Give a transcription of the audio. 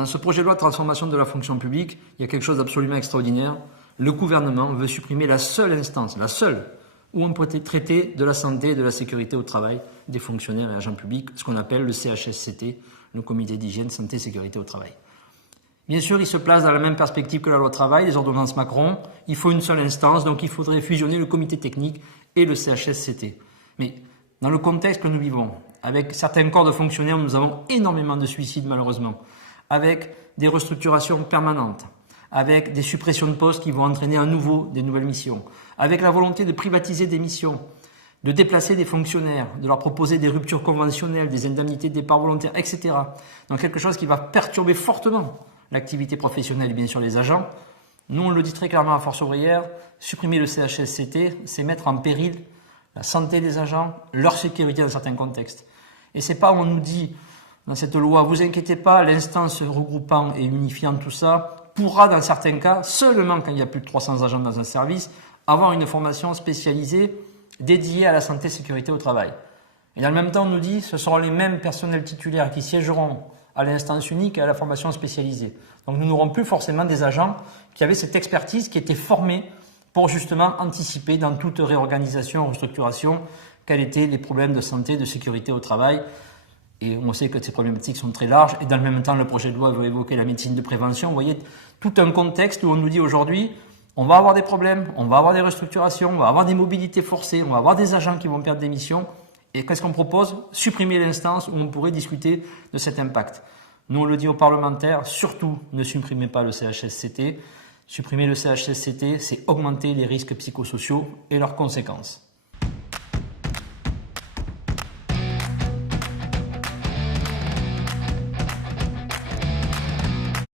Dans ce projet de loi de transformation de la fonction publique, il y a quelque chose d'absolument extraordinaire. Le gouvernement veut supprimer la seule instance, la seule, où on peut traiter de la santé et de la sécurité au travail des fonctionnaires et agents publics, ce qu'on appelle le CHSCT, le Comité d'hygiène, santé et sécurité au travail. Bien sûr, il se place dans la même perspective que la loi travail, les ordonnances Macron. Il faut une seule instance, donc il faudrait fusionner le comité technique et le CHSCT. Mais dans le contexte que nous vivons, avec certains corps de fonctionnaires, nous avons énormément de suicides malheureusement, avec des restructurations permanentes, avec des suppressions de postes qui vont entraîner à nouveau des nouvelles missions, avec la volonté de privatiser des missions, de déplacer des fonctionnaires, de leur proposer des ruptures conventionnelles, des indemnités de départ volontaire, etc. Donc quelque chose qui va perturber fortement l'activité professionnelle et bien sûr les agents. Nous, on le dit très clairement à Force ouvrière, supprimer le CHSCT, c'est mettre en péril la santé des agents, leur sécurité dans certains contextes. Et c'est pas où on nous dit dans cette loi, vous inquiétez pas, l'instance regroupant et unifiant tout ça pourra dans certains cas, seulement quand il y a plus de 300 agents dans un service, avoir une formation spécialisée dédiée à la santé et sécurité au travail. Et dans le même temps, on nous dit ce seront les mêmes personnels titulaires qui siégeront à l'instance unique et à la formation spécialisée. Donc nous n'aurons plus forcément des agents qui avaient cette expertise, qui étaient formés pour justement anticiper dans toute réorganisation, restructuration, quels étaient les problèmes de santé, de sécurité au travail. Et on sait que ces problématiques sont très larges. Et dans le même temps, le projet de loi veut évoquer la médecine de prévention. Vous voyez, tout un contexte où on nous dit aujourd'hui, on va avoir des problèmes, on va avoir des restructurations, on va avoir des mobilités forcées, on va avoir des agents qui vont perdre des missions. Et qu'est-ce qu'on propose? Supprimer l'instance où on pourrait discuter de cet impact. Nous, on le dit aux parlementaires, surtout ne supprimez pas le CHSCT. Supprimer le CHSCT, c'est augmenter les risques psychosociaux et leurs conséquences.